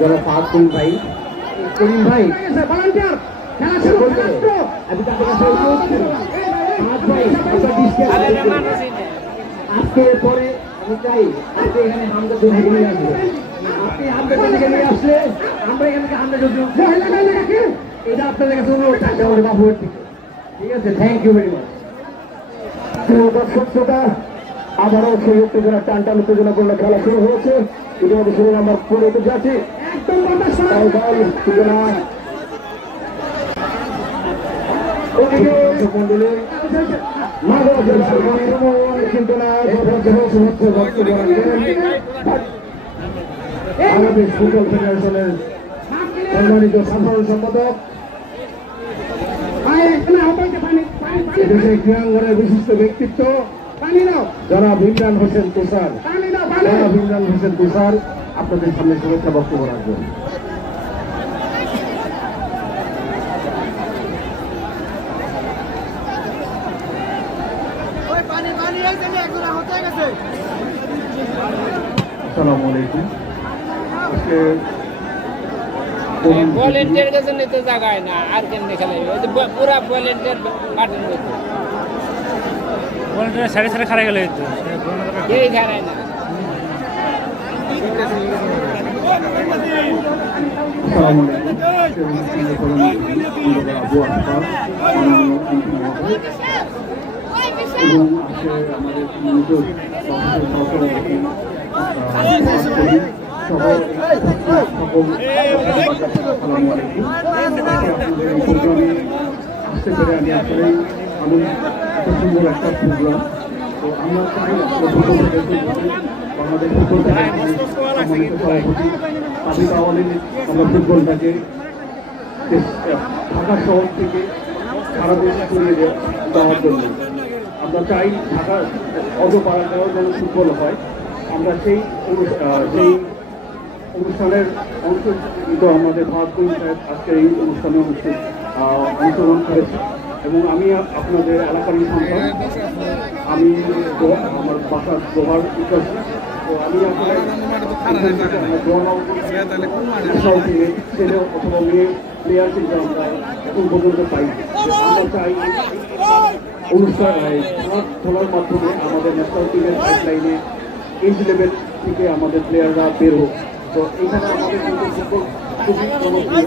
যারা ফাহাদ ভাই, করিম ভাই ভলান্টিয়ার খেলা শুরু করবে। আমি তাদের কাছে অনুরোধ করি, ফাহাদ ভাই আজকের পরে আমি চাই আপনি এখানে হামদা দিকে নিয়ে আসবেন। আপনি হামদা দিকে নিয়ে আসলে আমরা এখান থেকে হামদা যদি এটা আপনাদের কাছে অনুরোধ থাকবে আমাদের বাবুর থেকে। ঠিক আছে, থ্যাংক ইউ ভেরি মাচ। দর্শক শ্রোতা, আবারও সেই উত্তেজনা টানটান উত্তেজনা করলে খেলা শুরু হয়েছে। ইতিমধ্যে শুরু আমরা পড়ে যাচ্ছি একদম মন্ডলী কিন্তু না বাংলাদেশ ফুটবল ফেডারেশনের সম্মানিত সাধারণ সম্পাদক, এদেশের ক্রীড়াঙ্গনের বিশিষ্ট ব্যক্তিত্ব জনাব ইমরান হোসেন তুষার, আপনাদের সামনে শুভেচ্ছা বক্তব্য রাখবেন। আসসালামু আলাইকুম। ভলেন্টিয়ার কাছে নিতে জায়গায় না, আর কেন খেলে পুরা ভলেন্টিয়ার কাটেন ভলেন্টিয়ার সাড়ে সাড়ে খারাই গেলে এই খারাই না। এবং আজকে আমাদের আসতে পেরে আমি আসলে আমি এত সুন্দর একটা প্রোগ্রাম। তো আমরা চাই বাংলাদেশ ফুটবল সম্মানিত সভাপতি সাবিক আওয়ামী আমরা ফুটবলটাকে ঢাকা শহর থেকে সারা দেশে ছড়িয়ে দেওয়ার জন্য আমরা চাই ঢাকা অজপাড়াটাও যেন ফুটবল হয়। আমরা সেই অনুষ্ঠানের অংশীদার আমাদের ফাহাদ সাহেব আজকে এই অনুষ্ঠানে অংশগ্রহণ করেছে এবং আমি আপনাদের এলাকারই সন্তান। আমি আমার বাসার দোহার বিকাশ, তো আমি আপনার ছেলে অথবা মেয়ে প্লেয়ার কিন্তু আমরা এখন পর্যন্ত পাই। আমরা চাই অনুষ্ঠান খেলার মাধ্যমে আমাদের ন্যাশনাল টিমের পাইপলাইনে এজ লেভেল থেকে আমাদের প্লেয়াররা বের হোক। তো এখানে আমাদের কিন্তু ফুটবল খুবই জনপ্রিয়।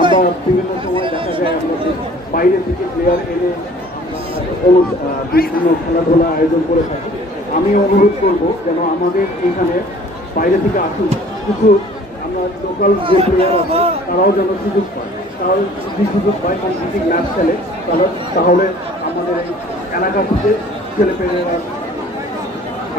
আমরা বিভিন্ন সময় দেখা যায় আমাদের বাইরে থেকে প্লেয়ার এনে বিভিন্ন খেলাধুলা আয়োজন করে থাকি। আমি অনুরোধ করব যেন আমাদের এখানে বাইরে থেকে আসুন কিছু আমরা লোকাল যে প্লেয়ার আছে তারাও যেন সুযোগ পায়। তারাও যদি সুযোগ পায় কম্পিটিভ ম্যাচ খেলে তাহলে আমাদের এই এলাকা থেকে ছেলেপেলেরা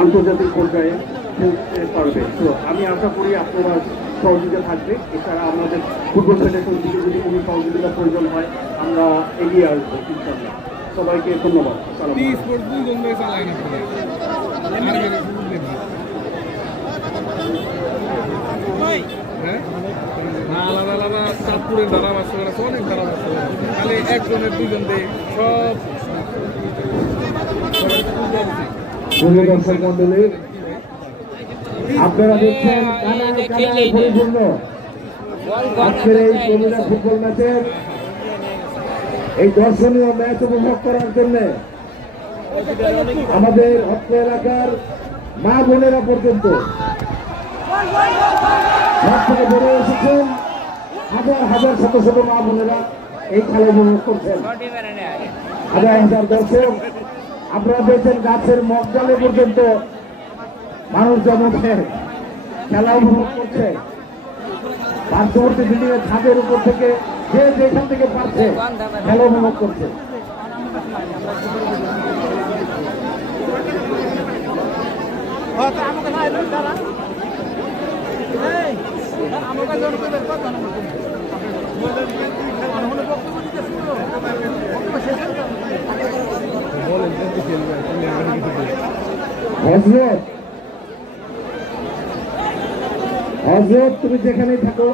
আন্তর্জাতিক পর্যায়ে খেলতে পারবে। তো আমি আশা করি আপনারা সহযোগিতা থাকবে। এছাড়া আমাদের ফুটবল ফেডারেশন থেকে যদি কোনো সহযোগিতার প্রয়োজন হয় আমরা এগিয়ে আসবো ইনশাআল্লাহ। সবাইকে ধন্যবাদ। আলাদা আলাদা চাঁদপুরের ধারাভাষ্য আছে, অনেক ধারাভাষ্য খালি একজনের দুইজন দেয় সব। দর্শক মন্ডলী, আপনারা দেখছেন পরিপূর্ণ আজকের এই কলিরা ফুটবল ম্যাচের এই দর্শনীয় ম্যাচ উপভোগ করার জন্য আমাদের অত্র এলাকার মা বোনেরা পর্যন্ত ঘর থেকে বেড়ে এসেছেন। হাজার হাজার শত শত মা বোনেরা এই খেলা উপভোগ করছেন। হাজার হাজার দর্শক আপনারা দেখছেন গাছের মগডালে পর্যন্ত মানুষ জমছে, খেলা উপভোগ করছে। পার্শ্ববর্তী বিল্ডিং এর ছাদের উপর থেকে যে যেখান থেকে পারছে খেলা উপভোগ করছে। হযরত তুমি যেখানেই থাকো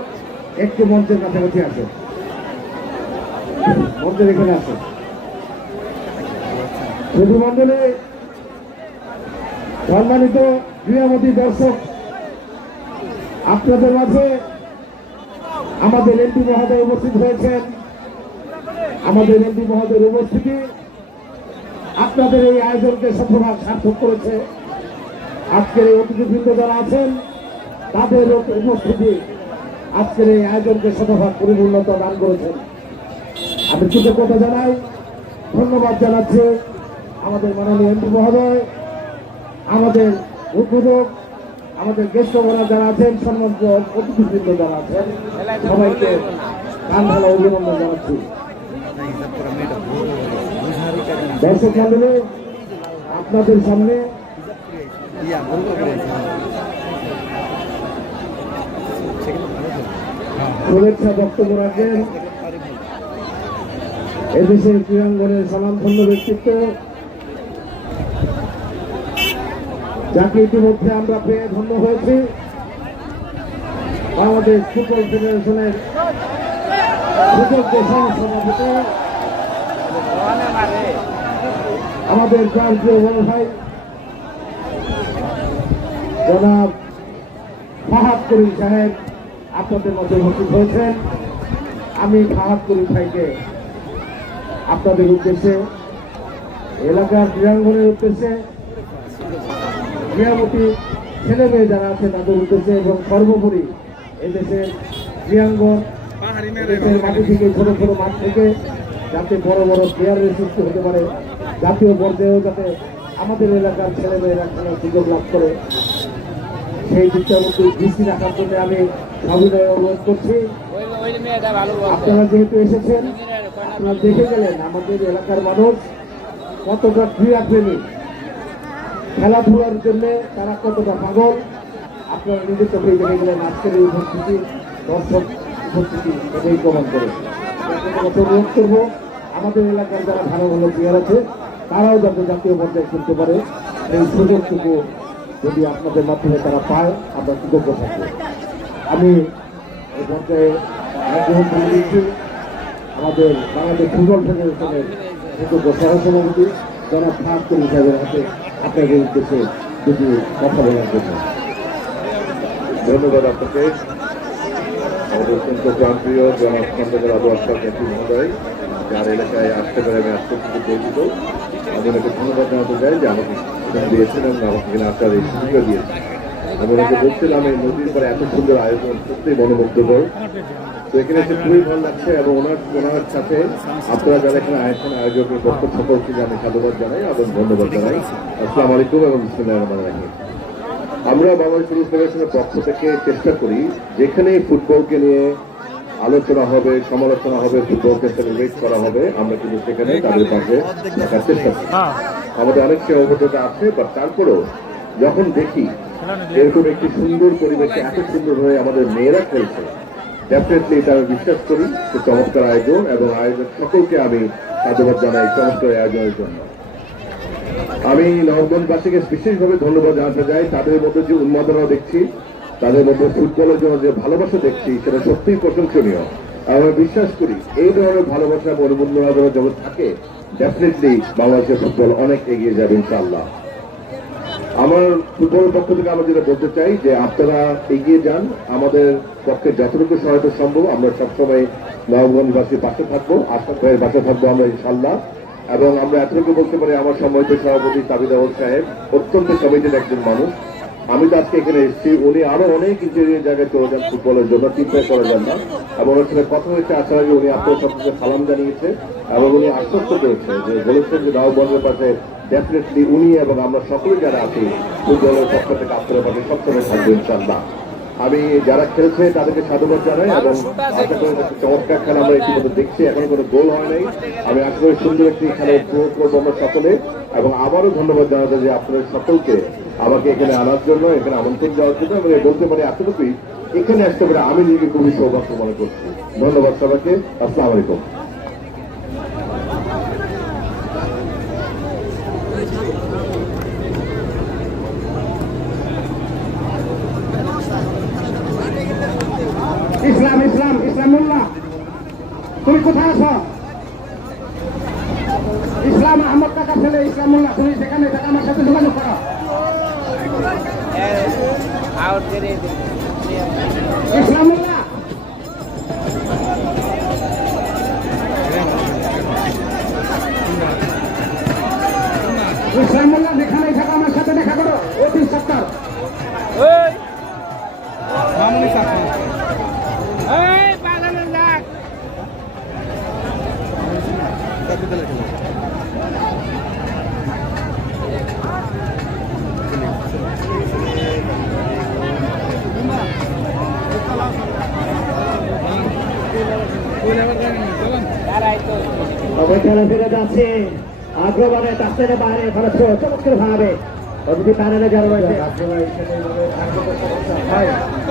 একটু মঞ্চের কাছাকাছি আসো, মঞ্চের এখানে আসো। শুধু মন্ডলে সম্মানিত ক্রীড়ামতী দর্শক, আপনাদের মাঝে আমাদের এমপি মহোদয় উপস্থিত হয়েছেন। আমাদের এমপি মহোদয়ের উপস্থিতি আপনাদের এই আয়োজনকে শতভাগ সার্থক করেছে। আজকের এই অতিথিবৃন্দ যারা আছেন তাদের উপস্থিতি আজকের এই আয়োজনকে শতভাগ পরিপূর্ণতা দান করেছেন। আমি কৃতজ্ঞতা জানাই, ধন্যবাদ জানাচ্ছি আমাদের মাননীয় এমপি মহোদয়, আমাদের উদ্বোধক, আমাদের জ্যেষ্ঠ বড়রা যারা আছেন, সম্মানিত অতিথিবৃন্দ যারা আছেন, সবাইকে গান ঢালা অভিনন্দন জানাচ্ছি। দর্শক মন্ডলী, আপনাদের সামনে শুভেচ্ছা বক্তব্য রাখেন এদেশের ক্রীড়াঙ্গনের স্বনামধন্য ব্যক্তিত্ব, যাকে ইতিমধ্যে আমরা পেয়ে ধন্য হয়েছি, বাংলাদেশ ফুটবল ফেডারেশনের সুযোগ্য সভাপতি, আমাদের প্রান্তীয় বড় ভাই জনাব ফাহাদ করিম সাহেব আপনাদের মধ্যে উপস্থিত হয়েছেন। আমি ফাহাদ করিম ভাইকে আপনাদের উদ্দেশ্যে, এলাকার ক্রীড়াঙ্গনের উদ্দেশ্যে, ক্রীড়ামতী ছেলে মেয়ে যারা আছে তাদের উদ্দেশ্যে এবং সর্বোপরি এদেশের ক্রীড়াঙ্গন, এদেশের মাটি থেকে ছোট ছোট মাঠ থেকে যাতে বড় বড় প্লেয়ারের সৃষ্টি হতে পারে, জাতীয় পর্যায়েও যাতে আমাদের এলাকার ছেলে মেয়েরা খেলার সুযোগ লাভ করে, সেই দিকটার মধ্যে দৃষ্টি রাখার জন্য আমি সবিনয় অনুরোধ করছি। আপনারা যেহেতু এসেছেন, আপনারা দেখে গেলেন আমাদের এলাকার মানুষ কতটা ক্রীড়াপ্রেমী, খেলাধুলার জন্য তারা কতটা পাগল, আপনারা নিজের চোখেই দেখে গেলেন। আজকের এই উপস্থিতি, দর্শক উপস্থিতি এটাই প্রমাণ করে। অনুরোধ করবো আমাদের এলাকার যারা ভালো ভালো প্লেয়ার আছে তারাও যাতে জাতীয় পর্যায়ে খেলতে পারে, এই সুযোগটুকু যদি আপনাদের মাধ্যমে তারা পায় আমরা কৃতজ্ঞ থাকবো। আমি এই পর্যায়ে আগ্রহ করে দিচ্ছি আমাদের বাংলাদেশ ফুটবল ফেডারেশনের কৃতজ্ঞ সহসভাপতি জনাব ফাহাদ করিম সাহেবের হাতে আপনাদের উদ্দেশ্যে দুটি কথা বলার জন্য। ধন্যবাদ আপনাকে। আমাদের অত্যন্ত প্রান্তীয় জনাব খন্দকার আবু আশরাফ এমপি মহোদয়, যার এলাকায় আসতে পারে আমি আজকে পরিচিত, আমি ওনাকে ধন্যবাদ জানাতে চাই যে আমাকে দিয়েছেন এবং আমাকে এখানে আসার এই সুযোগ দিয়েছেন। আমি ওনাকে বলছিলাম এই নদীর পরে এত সুন্দর আয়োজন সত্যিই মনোমুগ্ধকর। তো এখানে এসে খুবই ভালো লাগছে এবং ওনার সাথে আপনারা যারা এখানে আয়োজকের পক্ষ সকলকে আমি সাধুবাদ জানাই এবং ধন্যবাদ জানাই। আসসালামু আলাইকুম এবং বিসমিল্লাহির রহমানির রহিম। আমরা বাংলাদেশ ফুটবল ফেডারেশনের পক্ষ থেকে চেষ্টা করি যেখানে ফুটবলকে নিয়ে আলোচনা হবে, সমালোচনা হবে, ফুটবলকে সেলিব্রেট করা হবে, আমরা কিন্তু সেখানে তাদের পাশে থাকার চেষ্টা করি। আমাদের অনেক সীমাবদ্ধতা আছে, বা তারপরেও যখন দেখি এরকম একটি সুন্দর পরিবেশে এত সুন্দর হয়ে আমাদের মেয়েরা খেলছে, ডেফিনেটলি তারা বিশ্বাস করি যে চমৎকার আয়োজন, এবং আয়োজক সকলকে আমি সাধুবাদ জানাই চমৎকার আয়োজনের জন্য। আমি নবগঞ্জবাসীকে বিশেষভাবে ধন্যবাদ জানাতে চাই। তাদের মধ্যে যে উন্মাদনা দেখছি, তাদের মধ্যে ফুটবলের জন্য যে ভালোবাসা দেখছি, সেটা সত্যিই প্রশংসনীয়। আমরা বিশ্বাস করি এই ধরনের ভালোবাসা এবং অনুমোদনা যখন থাকে, ডেফিনেটলি বাংলাদেশের ফুটবল অনেক এগিয়ে যাবে ইনশাআল্লাহ। আমার ফুটবলের পক্ষ থেকে আমরা যেটা বলতে চাই যে আপনারা এগিয়ে যান, আমাদের পক্ষে যতটুকু সহায়তা সম্ভব আমরা সবসময় নবগঞ্জবাসীর পাশে থাকবো, আশরাফ ভাইয়ের পাশে থাকবো আমরা ইনশাআল্লাহ। এবং আমরা এতটুকু বলতে পারি আমার সম্মানিত সভাপতি সাবিদ আহমদ সাহেব অত্যন্ত কমিটেড একজন মানুষ। আমি তো আজকে এখানে এসেছি, উনি আরো অনেক ইন্টেরিয়র জায়গায় চলে যান ফুটবলের জন্য, চিন্তা করা যান না। এবং ওর সাথে কথা হয়েছে আসার আগে উনি আপনার সবথেকে সালাম জানিয়েছে এবং উনি আশ্বস্ত করেছে যে বলেছেন যে নবগঞ্জের পাশে ডেফিনেটলি উনি এবং আমরা সকলে যারা আছি ফুটবলের পক্ষ থেকে আপনার পাশে সবসময় থাকবো ইনশাআল্লাহ। আমি যারা খেলছে তাদেরকে সাধুবাদ জানাই এবং আশা করি চমৎকার খেলা আমরা ইতিমধ্যে দেখছি, এখনো কোনো গোল হয় নাই। আমি আশা করি সুন্দর একটি খেলা উপভোগ করবো আমরা সকলে। এবং আবারও ধন্যবাদ জানাতে যে আপনাদের সকলকে আমাকে এখানে আনার জন্য, এখানে আমন্ত্রণ দেওয়ার জন্য, এবং বলতে পারি এতটুকুই এখানে আসতে পারে আমি নিজেকে খুবই সৌভাগ্য মনে করছি। ধন্যবাদ সবাইকে, আসসালামু আলাইকুম। ইসলাম ইসলাম ইসলামুল্লাহ, তুমি কোথায় আছো? ইসলাম আহমদ টাকা ফেলে ইসলামুল্লাহ, তুমি সেখানে টাকা আমার সাথে যোগাযোগ করো। ইসলামুল্লাহ বলে আবার জানেন না, চলেন। তারাই তো তবে খেলা ফিরে যাচ্ছে আগ্রবারে তাস্তের বাইরে ফলে চমৎকার ভাবে অতিথি প্যানেলে যারা রয়েছে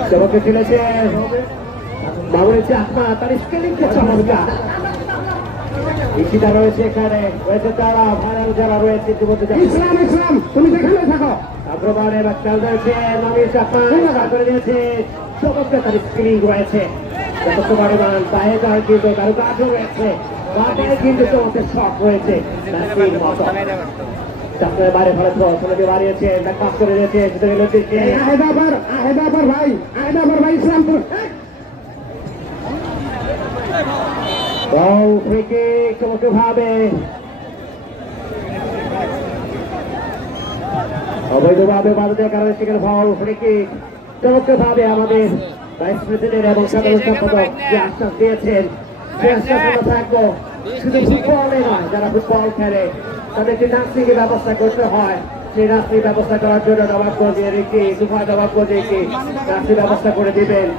চমৎকে খেলেছে মামুনের চাকমা তার স্কেলিংকে চমৎকার ইশিতা রয়েছে এখানে রয়েছে তারা ফাইনাল যারা রয়েছে ইতিমধ্যে ইসলাম ইসলাম তুমি সেখানে থাকো আগ্রবারে বা খেল রয়েছে মামুনের চাকমা করে দিয়েছে চমৎকার তার স্কেলিং রয়েছে যথেষ্ট পরিমাণ পায়ে যাওয়ার কিন্তু কারো কাজও রয়েছে বাটায় কিন্তু চমৎকার শট রয়েছে চাকরের বাইরে ফলে ছেলেকে বাড়িয়েছে কাজ করে দিয়েছে আহেদাবার ভাই ইসলামপুর থেকে চমৎকার ভাবে অবৈধভাবে বাধা কারণে সেখানে ফল ফ্রিকে চমৎকার ভাবে আমাদের ভাইস প্রেসিডেন্ট এবং সাধারণ সম্পাদক যে আশ্বাস দিয়েছেন সে আশ্বাস আমরা থাকবো শুধু ফুটবলে নয় যারা ফুটবল খেলে তাদেরকে নার্সিং এর ব্যবস্থা করতে হয় সেই নার্সিং ব্যবস্থা করার জন্য নবাব গজিয়ে রেখে সুফা নবাব গজিয়ে নার্সিং ব্যবস্থা করে দিবেন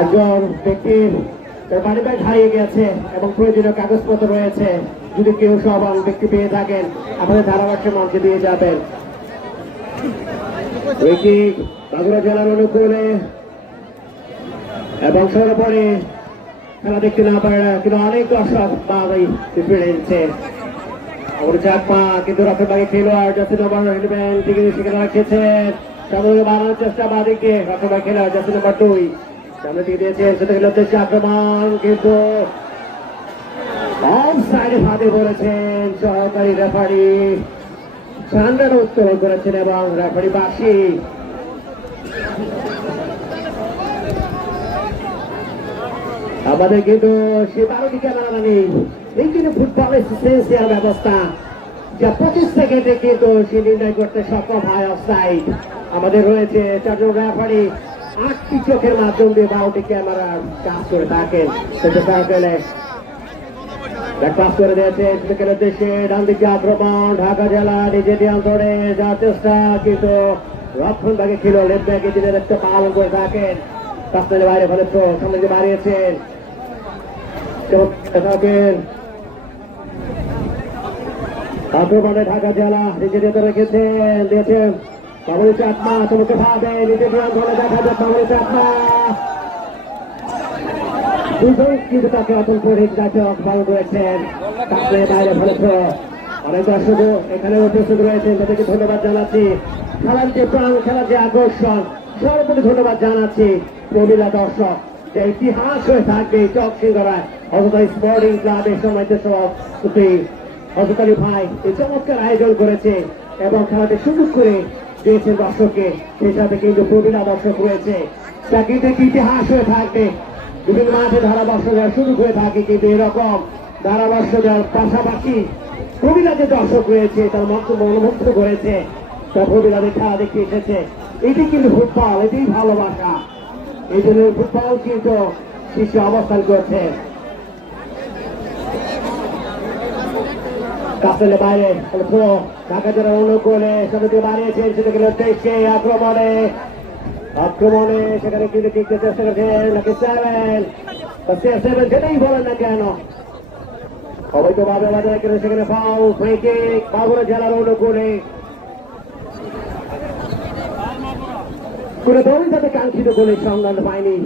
একজন ব্যক্তির বাড়ি ব্যাগ হারিয়ে গেছে এবং প্রয়োজনীয় কাগজপত্র রয়েছে যদি কেউ সবল ব্যক্তি পেয়ে থাকেন আমাদের ধারাভাষ্যের মঞ্চে দিয়ে যাবেন বাগুড়া জেলার অনুকূলে এবং সর্বোপরি খেলা দেখতে না পারে না কিন্তু অনেক দর্শক বাবাই ফিরে এসেছে আমাদের চাকমা কিন্তু রক্ষণভাগে খেলোয়াড় যাতে নম্বর নেবেন ঠিক সেখানে রাখেছেন সাধারণত বাড়ানোর চেষ্টা বাদিকে রক্ষণভাগ খেলোয়াড় যাতে নম্বর 2 সামনে দিয়ে দিয়েছে সেটা গেল উদ্দেশ্যে আক্রমণ কিন্তু অফ সাইডে হাতে বলেছেন সহকারী রেফারি সান্ডার উত্তোলন করেছেন এবং রেফারি বাসি আমাদের কিন্তু সে 12 দিকে ক্যামেরা নেই এই কিন্তু ফুটবলের সেন্সিয়াল ব্যবস্থা যা 25 সেকেন্ডে কিন্তু সে নির্ণয় করতে সক্ষম হয় অফসাইড আমাদের রয়েছে চারজন রেফারি 8টি চোখের মাধ্যম দিয়ে 12টি ক্যামেরার কাজ করে থাকেন সেটা সার্কেলে কাজ করে দিয়েছে সেখানে দেশে ডান দিকে আক্রমণ ঢাকা জেলা নিজেটি অন্তরে যাওয়ার চেষ্টা কিন্তু রক্ষণ ভাগে ছিল লেফট ব্যাকে তিনি একটা পালন করে থাকেন রাস্তার বাইরে ফলে তো সামনে দিয়ে বাড়িয়েছেন আক্রমণে ঢাকা জেলা নিজেটি রেখেছেন দিয়েছেন বাবুল চাকমা তোমাকে ভাবে নিজেটি অন্তরে দেখা যায় বাবুল চাকমা দুজন কিন্তু তাকে অতল করে ভালো করেছেন তারপরে বাইরে ফেলেছ অনেক দর্শক এখানে উপস্থিত রয়েছেন তাদেরকে ধন্যবাদ জানাচ্ছি খেলার যে প্রাণ খেলার যে আকর্ষণ সর্বোপরি ধন্যবাদ জানাচ্ছি প্রমিলা দর্শক যে ইতিহাস হয়ে থাকবে চক সিংহরায় হজরত স্পোর্টিং ক্লাবের সময়তে সভাপতি হজরত ভাই এই চমৎকার আয়োজন করেছে এবং খেলাতে সুযোগ করে দিয়েছেন দর্শককে সেই সাথে কিন্তু প্রমিলা দর্শক রয়েছে তা কিন্তু ইতিহাস হয়ে থাকবে বিভিন্ন মাঠে ধারাভাষ্য দেওয়া শুরু করে থাকে কিন্তু এরকম ধারাভাষ্য দেওয়ার পাশাপাশি প্রবীরা যে দর্শক রয়েছে তার মন্তব্য অনুমুগ্ধ করেছে তা প্রবীরাদের খেলা দেখতে এসেছে এটি কিন্তু ফুটবল এটি ভালোবাসা এই জন্য ফুটবল কিন্তু শীর্ষে অবস্থান করছে কাপেলে বাইরে ঢাকা জেলার অনুকূলে সমিতি বাড়িয়েছেন সেটা গেল দেশে আক্রমণে সেখানে কিন্তু টিকতে চেষ্টা করছেন নাকি 7 যেটাই বলেন না কেন অবৈধভাবে বাজারে কেন সেখানে ফাউল ফ্রি কিক বাগুড়া জেলার অনুকূলে কোন দলই তাতে কাঙ্ক্ষিত গোলের সন্ধান পায়নি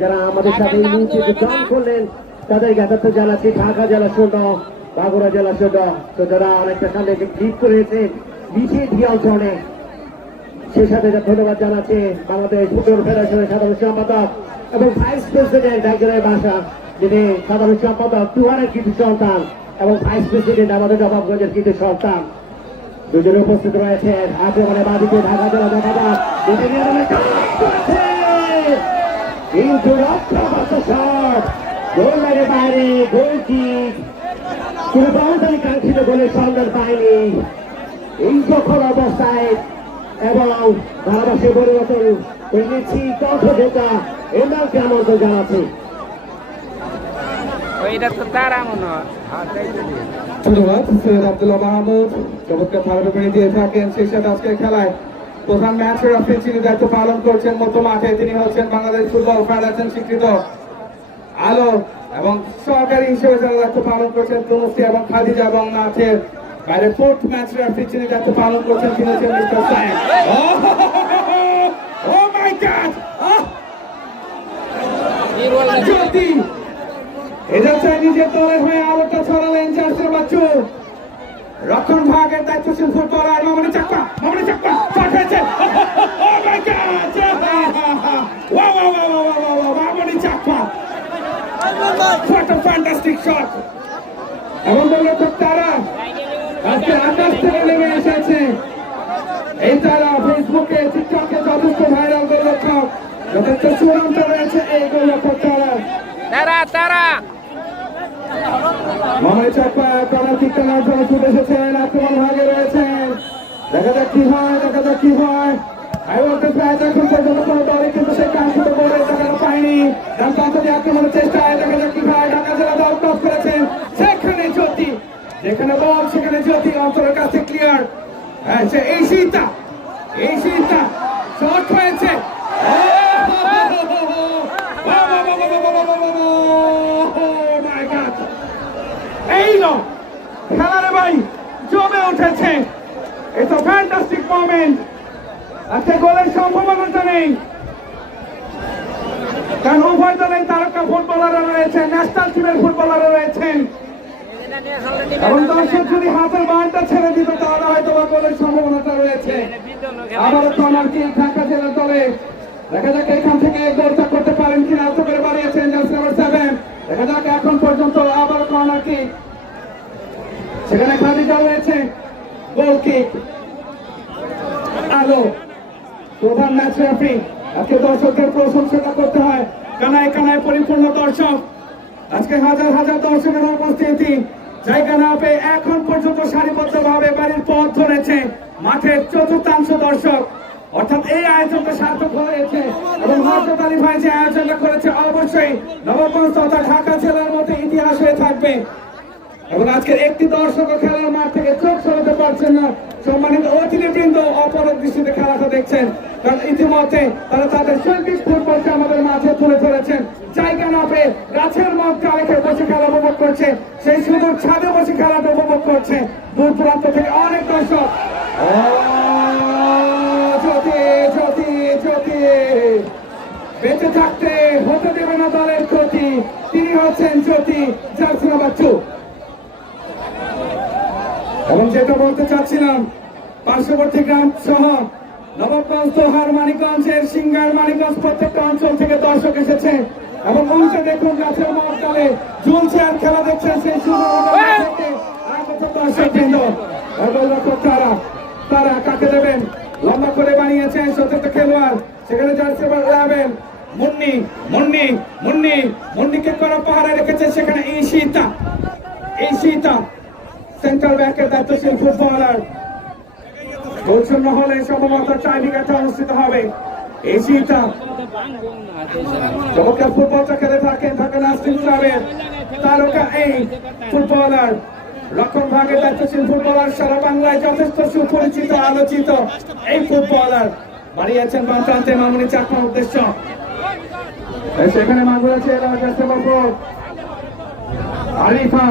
যারা আমাদের সাথে এই মুহূর্তে যোগদান করলেন তাদের জ্ঞাতার্থ জানাচ্ছি ঢাকা জেলা শূন্য বাগুড়া জেলা শূন্য তো যারা অনেকটা সামনে ক্লিক করেছে বিশেষ অঞ্চলে সেই সাথে ধন্যবাদ জানাচ্ছি বাংলাদেশ ফুটবল ফেডারেশনের সাধারণ সম্পাদক এবং ভাইস প্রেসিডেন্ট একজনের বাসা যিনি সাধারণ সম্পাদক তুহারের কৃতি সন্তান এবং ভাইস প্রেসিডেন্ট আমাদের নবাবগঞ্জের কৃতি সন্তান দুজনে উপস্থিত রয়েছেন আক্রমণে বাদিকে ঢাকা জেলা দেখাবাদ গোল লাগে বাইরে গোল কিক কোনো বাউন্ডারি কাঙ্ক্ষিত গোলের সন্ধান পায়নি এই যখন অবস্থায় এবং ধারাভাষ্যের পরিবর্তন করে নিচ্ছি কণ্ঠ ঢোকা এমনকে আমন্ত্রণ জানাচ্ছি ওইটা তো তারা মনে হয় ধন্যবাদ সৈয়দ আব্দুল্লাহ মাহমুদ চমৎকার ধারাবাহিক দিয়ে থাকেন সেই সাথে আজকে খেলায় প্রধান ম্যাচ রেফারি যিনি দায়িত্ব পালন করছেন মতো মাঠে তিনি হচ্ছেন বাংলাদেশ ফুটবল ফেডারেশন স্বীকৃত আলো এবং সহকারী হিসেবে যারা দায়িত্ব পালন করছেন তনুশ্রী এবং খাদিজা এবং মাঠের বাইরে ফোর্থ ম্যাচ রেফারি যিনি দায়িত্ব পালন করছেন তিনি হচ্ছেন মিস্টার সায়েম ও মাই গড জ্যোতি এটা চাই নিজের দলের হয়ে আলোটা ছড়ালেন চারশো বাচ্চু রক্ষণ ভাগের দায়িত্বশীল ফুটবলার মামনি চাক্কা পাঠিয়েছে মামনি চাক্কা what a fantastic shot এবং গোলরক্ষক তারা আজকে আকাশ থেকে নেমে এসেছে এই তারা ফেসবুকে টিকটকে যথেষ্ট ভাইরাল গোলরক্ষক যথেষ্ট চূড়ান্ত রয়েছে এই গোলরক্ষক তারা মামাই চাপা তারা ঠিকানার জন্য ছুটে এসেছেন আক্রমণ ভাগে রয়েছেন দেখা যাক কি হয় I want to try এখন পর্যন্ত কোনো দলে কিন্তু সে কাঙ্ক্ষিত গোলের টাকাটা পায়নি ডান প্রান্ত দিয়ে আক্রমণের চেষ্টায় দেখা যাক কি হয় ঢাকা জেলা দল ক্রস করেছেন সেখানে জ্যোতি যেখানে বল সেখানে জ্যোতি অন্তরের কাছে ক্লিয়ার হ্যাঁ সে এই শীতটা শট হয়েছে এই নো খেলারে ভাই জমে উঠেছে ইটস আ ফ্যান্টাস্টিক মোমেন্ট আজকে গোলের সম্ভাবনাটা নেই কারণ উভয় দলের তারকা ফুটবলাররা রয়েছেন ন্যাশনাল টিমের ফুটবলাররা রয়েছেন এবং দর্শক যদি হাতের বারটা ছেড়ে দিত তাহলে হয়তো বা গোলের সম্ভাবনাটা রয়েছে আবারও কর্নার কিক ঢাকা জেলার দলে দেখা যাক এখান থেকে গোলটা করতে পারেন কিনা আলতো করে বাড়িয়েছেন জার্সি নাম্বার 7 দেখা যাক এখন পর্যন্ত আবারও কর্নার কিক সেখানে খাদিজা রয়েছে গোল কিক আলো প্রধান ম্যাচ রেফারি আজকে দর্শকদের প্রশংসা করতে হয় কানায় পরিপূর্ণ দর্শক আজকে হাজার দর্শকের উপস্থিতি জায়গা না পেয়ে এখন পর্যন্ত সারিবদ্ধভাবে বাড়ির পথ ধরেছে মাঠের চতুর্থাংশ দর্শক অর্থাৎ এই আয়োজনটা সার্থক হয়েছে এবং হযরত আলী ভাই যে আয়োজনটা করেছে অবশ্যই নবাবগঞ্জ তথা ঢাকা জেলার মধ্যে ইতিহাস হয়ে থাকবে এবং আজকের একটি দর্শক খেলার মাঠ থেকে চোখ সরাতে পারছেন না সম্মানিত অতিথিবৃন্দ অপরক দৃষ্টিতে খেলাটা দেখছেন কারণ ইতিমধ্যে তারা তাদের শৈল্পিক ফুটবলকে আমাদের মাঝে তুলে ধরেছেন জায়গা না পেয়ে গাছের মধ্যে রেখে বসে খেলা উপভোগ করছে সেই সুদূর ছাদে বসে খেলাটা উপভোগ করছে দূর দূরান্ত থেকে অনেক দর্শক জ্যোতি বেঁচে থাকতে হতে দেবে না দলের ক্ষতি তিনি হচ্ছেন জ্যোতি জার্সি নাম্বার 2 এবং যেটা বলতে চাচ্ছিলাম পার্শ্ববর্তী গ্রাম সহ নবাবগঞ্জ তোহার মানিকগঞ্জের সিঙ্গার মানিকগঞ্জ প্রত্যেকটা অঞ্চল থেকে দর্শক এসেছে এবং মঞ্চে দেখুন গাছের মহকালে ঝুলছে আর খেলা দেখছেন সেই দর্শকবৃন্দ তারা কাকে দেবেন লম্বা করে বানিয়েছেন সতীর্থ খেলোয়াড় সেখানে জার্সি নাম্বার 11 মুন্নিকে করা পাহাড়ে রেখেছে সেখানে ঈশিতা সেন্ট্রাল ব্যাংকের দায়িত্বশীল ফুটবলার গোলশূন্য হলে সম্ভবত টাইব্রেকারটা অনুষ্ঠিত হবে ঈশিতা চমৎকার ফুটবলটা খেলে থাকেন ঢাকা ন্যাশনাল ক্লাবের তারকা এই ফুটবলার রক্ষণ ভাগের দায়িত্বশীল ফুটবলার সারা বাংলায় যথেষ্ট সুপরিচিত আলোচিত এই ফুটবলার বাড়িয়েছেন বাম প্রান্তে মামুনি চাকমার উদ্দেশ্য সেখানে মাগুরা আরিফা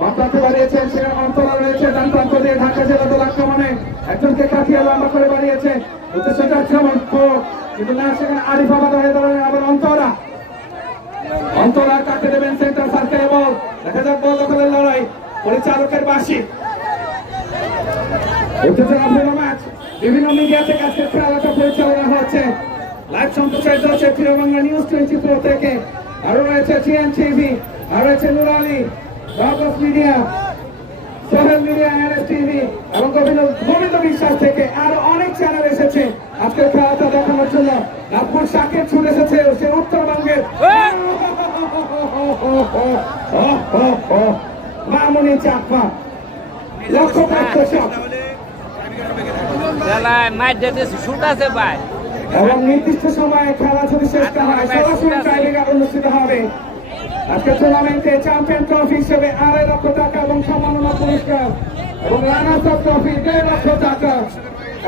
বাপ্রাতে বাড়িয়েছেন সেখানে অন্তরা রয়েছে ডান প্রান্ত দিয়ে ঢাকা জেলা দল আক্রমণে একজনকে কাটিয়ে লম্বা করে বাড়িয়েছে উদ্দেশ্যটা আক্রমণ কিন্তু না সেখানে আরিফা বাধা হয়ে দাঁড়ালেন আবার অন্তরা কাকে দেবেন সেন্টার সার্কেল বল দেখা যাক বল দখলের লড়াই পরিচালকের বাসি ম্যাচ বিভিন্ন মিডিয়া থেকে আজকে খেলাটা পরিচালনা হচ্ছে লাইভ সম্প্রচারিত হচ্ছে প্রিয় বাংলা নিউজ 24 থেকে আরো রয়েছে টিএন টিভি আর রয়েছে নুরালি বাবস media Sohel media NS TV এবং গোবিন্দ বিশ্বাস থেকে আরো অনেক চ্যানেল এসেছে আজকের খেলাটা দেখানোর জন্য নাগপুর শাকের ছুটে এসেছে সে উত্তরবঙ্গের মামুনি চাকমা লক্ষ দর্শক এবং নির্দিষ্ট সময়ে খেলা যদি শেষ হয় সরাসরি টাইব্রেকার অনুষ্ঠিত হবে আজকে টুর্নামেন্টে চ্যাম্পিয়ন ট্রফি হিসেবে 2.5 লক্ষ টাকা এবং সম্মাননা পুরস্কার এবং রানার্স আপ ট্রফি 1.5 লক্ষ টাকা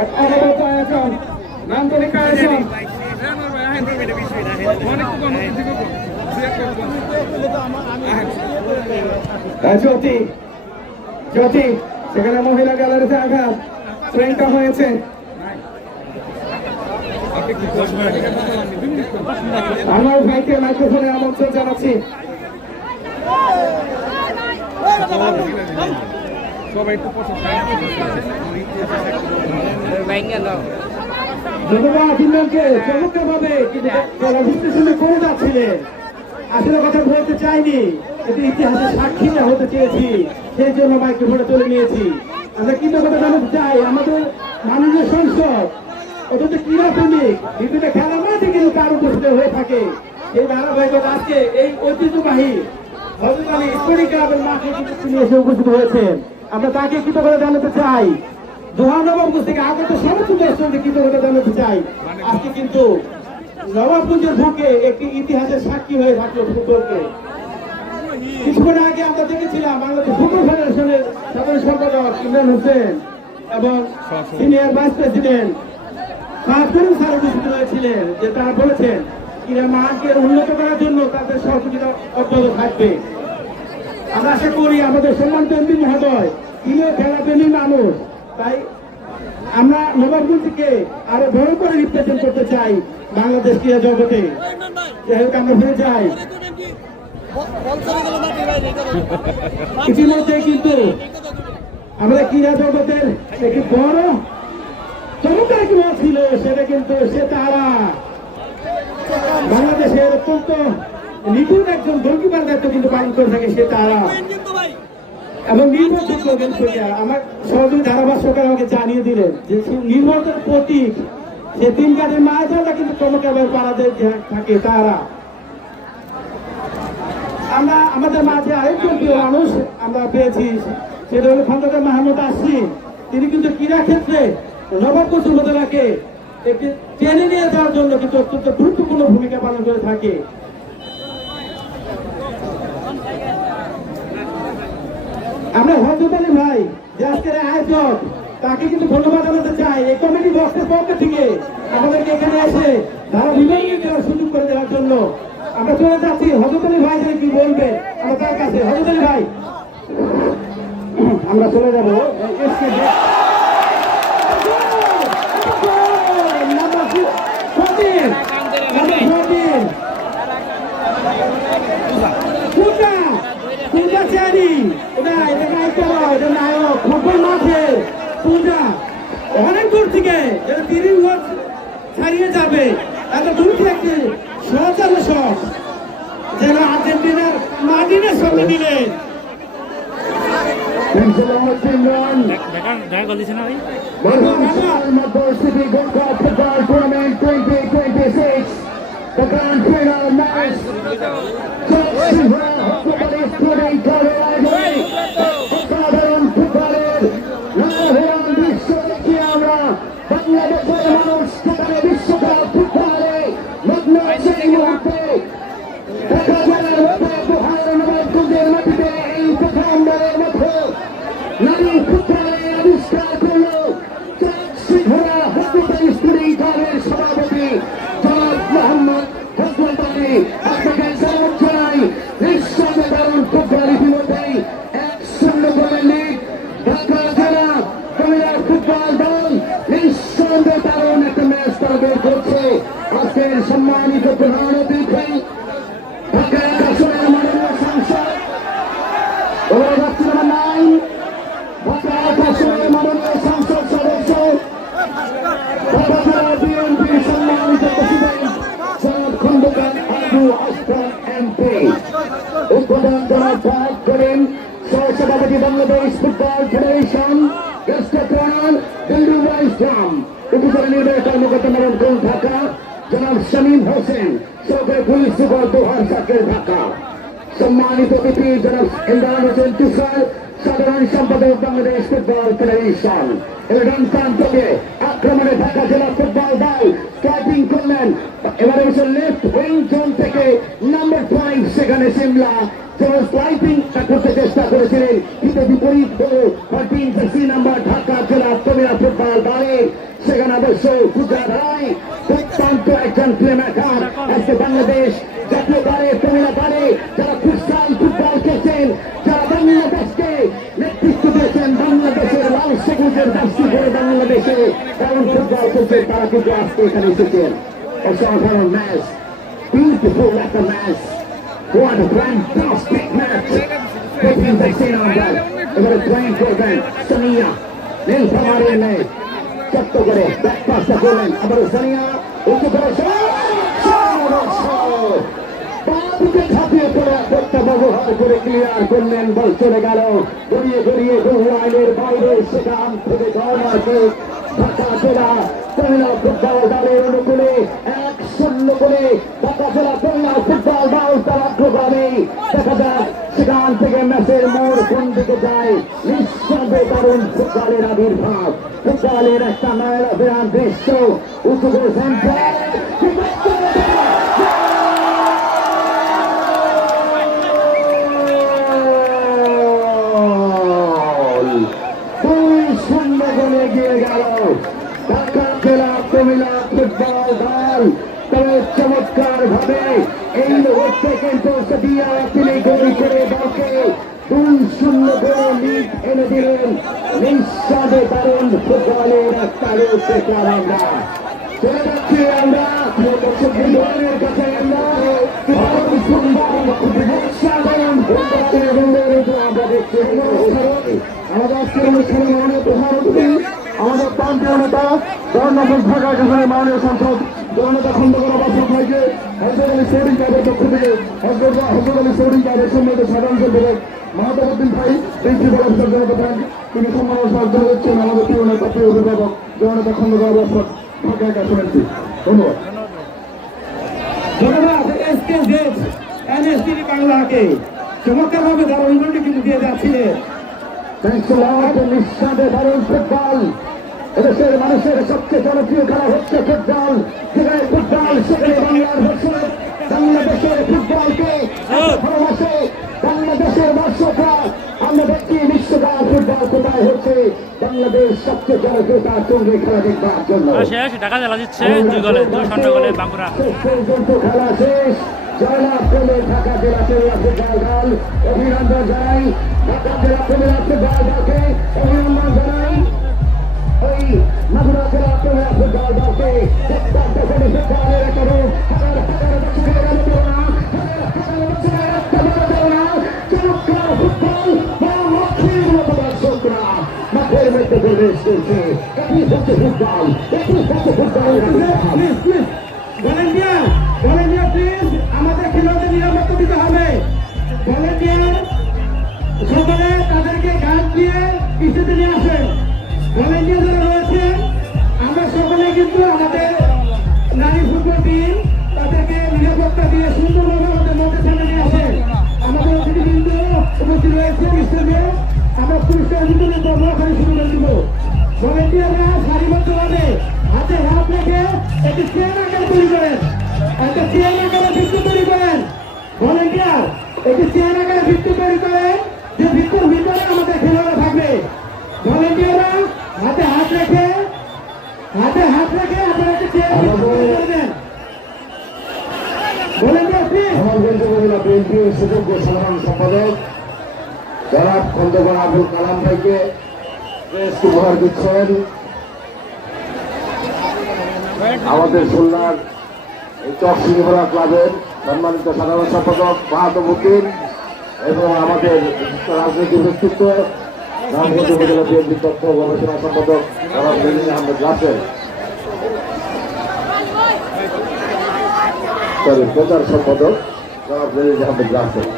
এক অনবরত আয়োজন নান্দনিক আয়োজন জ্যোতি জ্যোতি সেখানে মহিলা গ্যালারিতে আঘাত ট্রেনটা হয়েছে আমার ভাইকে মাইক্রোফোনে আমন্ত্রণ জানাচ্ছি ধন্যবাদ ইমরানকে চমৎকার ভাবে কিন্তু বিশ্লেষণ করে যাচ্ছিলেন আসলে কথা বলতে চাইনি কিন্তু ইতিহাসের সাক্ষী হতে চেয়েছি সেই জন্য মাইক্রোফোনে তুলে নিয়েছি আমরা কিন্তু কথা জানাতে চাই আমাদের মাননীয় সংসদ অথচ ক্রীড়া প্রেমিক বিভিন্ন খেলার মাঠে কিন্তু তার উপস্থিত হয়ে থাকে এই ধারাবাহিকতা আজকে এই ঐতিহ্যবাহী হযরত আলী স্পোর্টিং ক্লাবের মাঠে কিন্তু তিনি এসে উপস্থিত হয়েছেন আমরা তাকে কৃতজ্ঞতা জানাতে চাই নবাবগঞ্জ থেকে আগত সমস্ত দর্শকদের কৃতজ্ঞতা জানাতে চাই আজকে কিন্তু নবাবগঞ্জের বুকে একটি ইতিহাসের সাক্ষী হয়ে থাকলো ফুটবলকে কিছুক্ষণ আগে আমরা দেখেছিলাম বাংলাদেশ ফুটবল ফেডারেশনের সাধারণ সম্পাদক ইমরান হোসেন এবং senior vice president Faruk sir উপস্থিত হয়েছিলেন যে তারা বলেছেন ক্রীড়া মানকে উন্নত করার জন্য তাদের সহযোগিতা অব্যাহত থাকবে আমরা আশা করি আমাদের সম্মানিত এমপি মহোদয় তিনিও খেলাপ্রেমী মানুষ তাই আমরা নবাবগঞ্জকে আরো বড় করে রিপ্রেজেন্ট করতে চাই বাংলাদেশ ক্রীড়া জগতে যাই হোক আমরা ফিরে যাই ইতিমধ্যে কিন্তু আমরা ক্রীড়া জগতের একটি বড় চমৎকার কি ছিল সেটা কিন্তু সে তারা বাংলাদেশের অত্যন্ত নিপুণ একজন গোলকিপার দায়িত্ব কিন্তু পালন করে থাকে সে তারা এবং নির্ভরযোগ্য আমার সহযোগী ধারাভাষ্যকার আমাকে জানিয়ে দিলেন যে নির্ভরতার প্রতীক সে 3 কাঠের মাঝাটা কিন্তু চমৎকার পাড়াদের থাকে তারা আমরা আমাদের মাঝে আরেকজন প্রিয় মানুষ আমরা পেয়েছি সেটা হলো খন্দকার মাহমুদ আসিম তিনি কিন্তু ক্রীড়া ক্ষেত্রে নবাবগঞ্জ উপজেলাকে একটি টেনে নিয়ে যাওয়ার জন্য কিন্তু অত্যন্ত গুরুত্বপূর্ণ ভূমিকা পালন করে থাকে আমরা হযরত আলী ভাই যে আজকের আয়োজক তাকে কিন্তু ধন্যবাদ জানাতে চাই এই কমিটি বক্সের পক্ষ থেকে আমাদেরকে এখানে এসে ধারা বিভাগীয় দেওয়ার সুযোগ করে দেওয়ার জন্য আমরা চলে যাচ্ছি হযরত আলী ভাই কি বলবে আমরা তার কাছে হযরত আলী ভাই আমরা চলে যাবো ফুটবল মাঠে পূজা অনেক দূর থেকে 30 ঘর ছাড়িয়ে যাবে এত দূর থেকে সহচালো শখ যেন আর্জেন্টিনার মার্টিনের সঙ্গে দিলেন The grand final match. সাধারণ ফুটবলের লাভবান দৃশ্য দেখি আমরা বাংলাদেশের মানুষ সেখানে বিশ্বকাপ ফুটবলে মগ্ন সেই মুহূর্তে দেখা যায় নবাবগঞ্জের মাটিতে এই প্রথমবারের মতো নারী ফুটবলে আবিষ্কার করল ঘোড়া হযরত আলী স্পোর্টিং ক্লাবের সভাপতি জনাব মোহাম্মদ হযরত আলী আপনাকে স্বাগত জানাই নিঃসন্দেহে দারুণ ফুটবল ইতিমধ্যেই 1-0 গোলে লিড ঢাকা জেলা কুমিল্লার ফুটবল দল নিঃসন্দেহে দারুণ একটা ম্যাচ তারা বের করছে আজকের সম্মানিত প্রধান অতিথি ঢাকা আসনের মাননীয় সাংসদ নাম্বার 9 ঢাকা আসনের মাননীয় সংসদ সদস্য ঢাকা জেলা বিএনপির সম্মানিত প্রেসিডেন্ট জনাব খন্দকার আবু আসফাক এমপি উদ্বোধন করেন সহসভাপতি Bangladesh football federation guest trainer Dilruba Islam উপজেলা নির্বাহী কর্মকর্তা নবাবগঞ্জ ঢাকা জনাব শামীম হোসেন সরকারি police super Dohar circle Dhaka সম্মানিত অতিথি জনাব ইমরান হোসেন তুষার সাধারণ সম্পাদক বাংলাদেশ ফুটবল ফেডারেশন এর ডান প্রান্তকে আক্রমণে ঢাকা জেলা ফুটবল দল স্ট্রাইকিং করলেন। এবারে হচ্ছে লেফট উইং জোন থেকে নাম্বার 5 সেখানে সিমলা স্ট্রাইকিং করতে চেষ্টা করেছিলেন, কিন্তু বিপরীত হল 14 জার্সি নাম্বার ঢাকা জেলা তমিলা ফুটবল দলের। সেখানে অবশ্য গুজরাট রায় দুর্দান্ত একজন প্লেমেকার। আজকে বাংলাদেশ জাতীয় দলে তমিলা দলে যারা খুশাল ফুটবল খেলছেন, যারা বাংলাদেশকে নেতৃত্ব দিয়েছেন, বাংলাদেশের লাল সবুজের জার্সি করে বাংলাদেশে কারণ ফুটবল খেলছেন, তারা কিন্তু আজকে এখানে এসেছেন। অসাধারণ ম্যাচ, বিউটিফুল একটা match, what a fantastic match between the Sinandal. এবারে পয়েন্ট করবেন সানিয়া নীল ফামারে এনে চট্ট করে ব্যাক পাসটা করলেন, আবার সানিয়া উঁচু করে বাবুকে ঝাঁপিয়ে পড়ে একটা ব্যবহার করে ক্লিয়ার করলেন, বল চলে গেল গড়িয়ে গড়িয়ে গোল লাইনের বাইরে। সেখান থেকে ঢাকা জেলা মহিলা ফুটবল দলের অনুকূলে 1-0 করে ঢাকা জেলা মহিলা ফুটবল দল তার অগ্রগামী। দেখা যাক সেখান থেকে ম্যাচের মোড় কোন দিকে যায়। নিঃসন্দেহে দারুণ ফুটবলের আবির্ভাব, ফুটবলের একটা নয়লা ফেরান দৃশ্য। উঁচু করে এগিয়ে গেল ঢাকা জেলা মহিলা ফুটবল দল। তবে চমৎকার ভাবে এই মুহূর্তে কিন্তু সাদিয়া তিনি গোল করে দলকে 2-0 গোলে লিড এনে দিলেন। নিঃস্বাদে দারুণ ফুটবলের একটা রূপ দেখলাম আমরা। চলে যাচ্ছি আমরা দর্শকের কাছে, আমরা আমাদের আজকের অনুষ্ঠানে মাননীয় প্রধানমন্ত্রী, আমাদের প্রান্তীয় নেতা গভর্নর ঢাকা এখানে মাননীয় সাংসদ জননেতা খন্দকার আবাস ভাইকে হজরত আলী সৌরিং ক্লাবের পক্ষ থেকে হজরত আলী সৌরিং ক্লাবের সম্মানিত সাধারণ সম্পাদক মাহতাবুদ্দিন ভাই, প্রিন্সিপাল অফিসার জনতা ব্যাংক, তিনি সম্মান সাহায্য দিচ্ছেন আমাদের প্রিয় নেতা প্রিয় অভিভাবক জননেতা খন্দকার আবাস ঢাকা একাশনটি। ধন্যবাদ। ধন্যবাদ এসকে জেড এনএসটিভি বাংলাকে চমৎকার ভাবে দারুণ গোলটি কিন্তু দিয়ে যাচ্ছিলেন। নিঃস্বাদে দারুণ ফুটবল, এদেশের মানুষের সবচেয়ে জনপ্রিয় খেলা হচ্ছে ফুটবল। যেখানে ফুটবল সেখানে বাংলার ভাষা, বাংলাদেশের ফুটবলকে ভালোবাসে বাংলাদেশের দর্শকরা। আমরা দেখছি বিশ্বকাপ ফুটবল কোথায় হচ্ছে, বাংলাদেশ সবচেয়ে জনপ্রিয়তার সঙ্গে খেলা দেখবার জন্য ঢাকা জেলা জিতছে 2 গোলে বাঁকুড়া। শেষ পর্যন্ত খেলা শেষ, জয়লাভ করলে ঢাকা জেলা মহিলা ফুটবল দল। অভিনন্দন জানাই ঢাকা জেলা মহিলা ফুটবল দলকে, অভিনন্দন জানাই ওই মাগুরা জেলা মহিলা ফুটবল দলকে। ফুটবলের একটা রূপ, হাজার হাজার বছরের অনুপ্রেরণা, হাজার হাজার বছরের একটা অনুপ্রেরণা, চমৎকার ফুটবল, লক্ষ্মীর মতো দর্শকরা মাঠের মধ্যে প্রবেশ করছে। এটি হচ্ছে ফুটবল, এটি হচ্ছে ফুটবলের ভলেন্টিয়ার ভলেন্টিয়ার প্লিজ আমাদের খেলোয়াড়দের নিরাপত্তা দিতে হবে। ভলেন্টিয়ার সকলে তাদেরকে গার্ড দিয়ে পিছনে নিয়ে আসেন। ভলেন্টিয়ার যারা রয়েছেন আমরা সকলে কিন্তু আমাদের নারী ফুটবল টিম তাদেরকে নিরাপত্তা দিয়ে সুন্দরভাবে আমাদের মধ্যে সামনে নিয়ে আসেন। আমাদের অতিথিবৃন্দ উপস্থিত রয়েছে হিসেবে আমরা পুরস্কার বিতরণের কর্মখানি শুরু করে দিব। ভলেন্টিয়াররা সারিবদ্ধভাবে হাতে হাত রেখে একটি চেয়ার আকারে তৈরি করেন, একটা চেয়ার আকারে বৃত্ত তৈরি করেন। ভলেন্টিয়ার একটি চেয়ার আকারে বৃত্ত তৈরি করেন, যে বৃত্তের ভিতরে আমাদের খেলোয়াড়রা থাকবে। ভলেন্টিয়াররা হাতে হাত রেখে আপনারা একটি চেয়ার তৈরি করে দেন। Volunteer please. আমার বন্ধু মহিলা বিএনপির সুযোগ্য সাধারণ সম্পাদক যারা খন্দকার আবুল কালাম ভাইকে প্রেস উপহার দিচ্ছেন। আমাদের খুলনার চকশিংহরা ক্লাবের সম্মানিত সাধারণ সম্পাদক মাহতাবুদ্দিন এবং আমাদের রাজনৈতিক ব্যক্তিত্ব রামগঞ্জ উপজেলা বিএনপি তথ্য গবেষণা সম্পাদক জনাব মেজর আহমেদ রাসেল, প্রচার সম্পাদক জনাব মেজর আহমেদ রাসেল।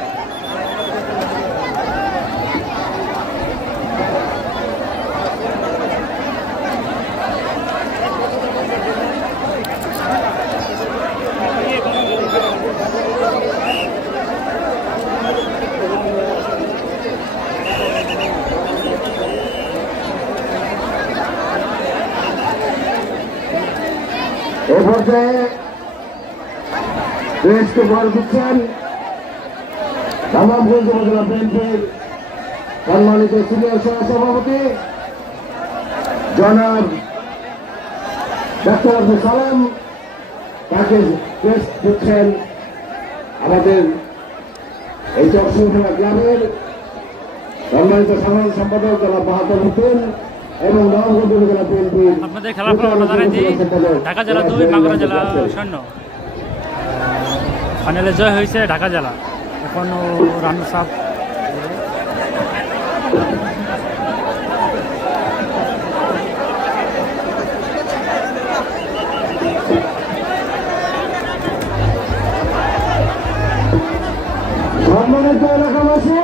পর্যায়ে দেশকে ভর দিচ্ছেন রামগঞ্জ উপজেলা বিএনপির সম্মানিত সিনিয়র সহসভাপতি জনাব ডাক্তার আব্দুল সালাম, তাকে ক্রেস্ট দিচ্ছেন আমাদের এই চকসুরখানা গ্রামের সম্মানিত সাধারণ সম্পাদক জনাব বাহাদুর হোসেন এবং নবগঞ্জ উপজেলা বিএনপির আপনাদের খেলার পর আমরা জানাচ্ছি ঢাকা জেলা 2 বাঁকুড়া জেলা 0। ফাইনালে জয় হয়েছে ঢাকা জেলা। এখনো রান সাপ সম্মানিত এলাকাবাসী